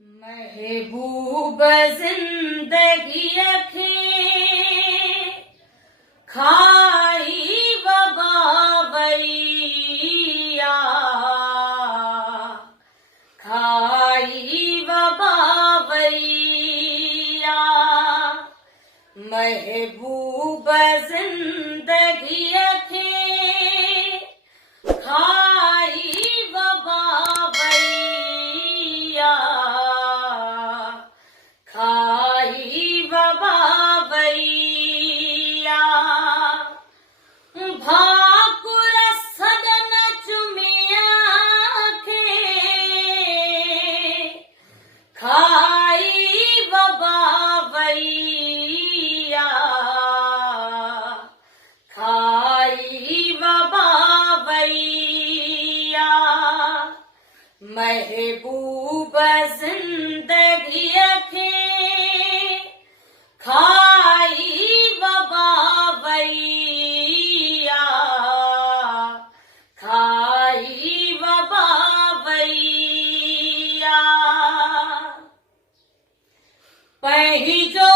महबूब जिंदगी खे खाई वबावैया खाई वबावैया महबूब जिंदगी खे खाई वबावैया खाई वबावैया भाकुर सदन चुमिया खे खाई वबावैया खाई वबावैया महबूब जिंदगी खे खाई वबावैया खाई वबावैया पही जो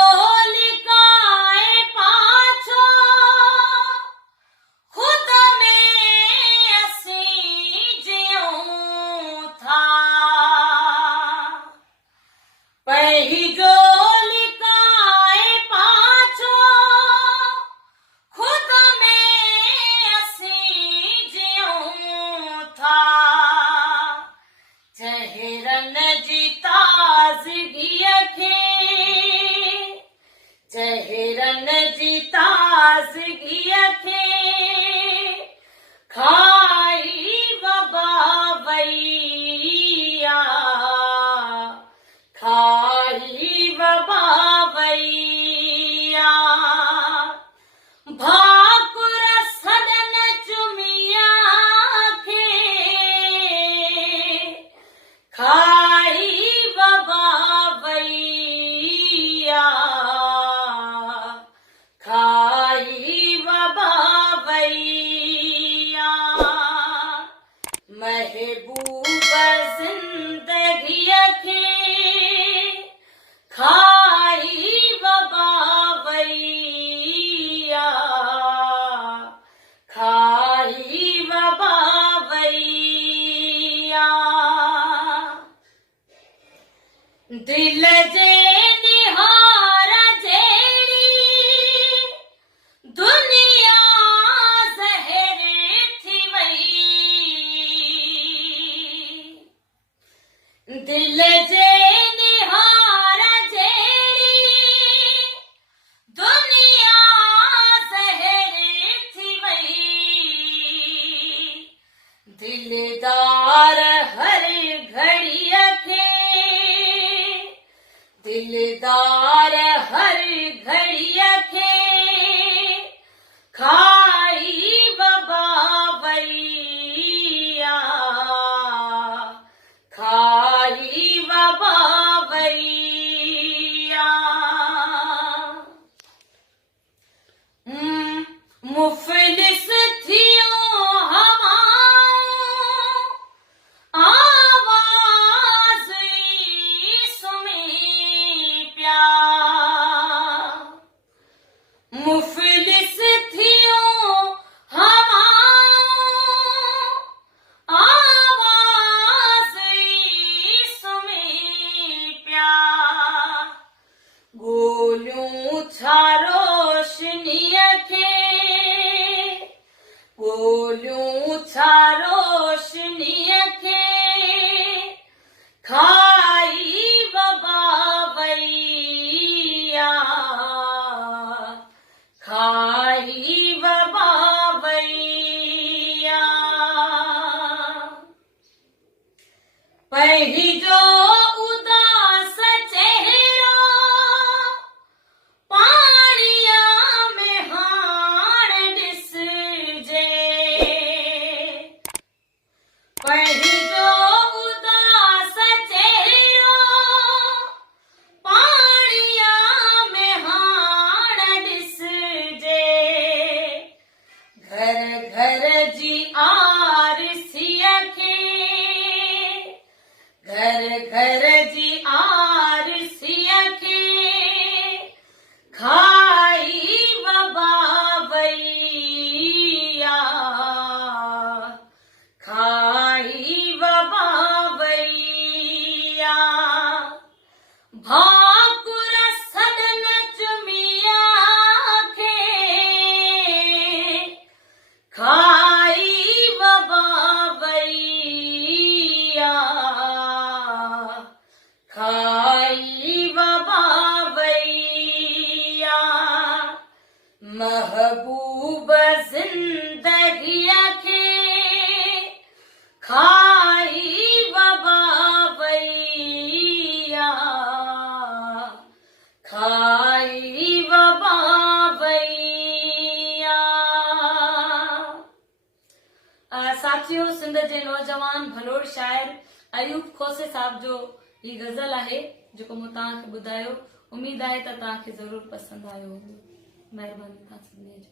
लिकाए पाछो खुद में असी जियूं था पही जो लिकाए पाछो खुद में असी जियूं था चेहरन जी ताज़गी खे चेहरन जी ताज़गी खे खाई वबावैया खाई वबावैया भाकुर सदन चुमिया खे खाई वबावैया खाई वबावैया महबूब जिंदगी खे खाई वबावैया खाई वबावैया दिल जे निहार जेड़ी दुनिया ज़हरे थी वई दिल जे निहार जेड़ी दुनिया ज़हरे थी वई दिलदार हर घड़ी खे दिलदार हर घड़ी खे खाई वबावैया खाई वबावैया मुफलिस थियो हवाऊं आवाज़ ई सुमी प्या भाकुर सदन चुमिया खे खाई बबावैया खाई बबावैया महबूब जिंदगी खे खाई बबावैया खाई बबावैया। साथियों, सिंध जे नौजवान भलोड़ शाइर अयूब खोसे साहब जो ही गज़ल आहे जेको मूं तव्हांखे ॿुधायो। उम्मीद आहे त तव्हांखे ज़रूर पसंदि आयो हूंदो। महिरबानी तव्हां सभिनी जो।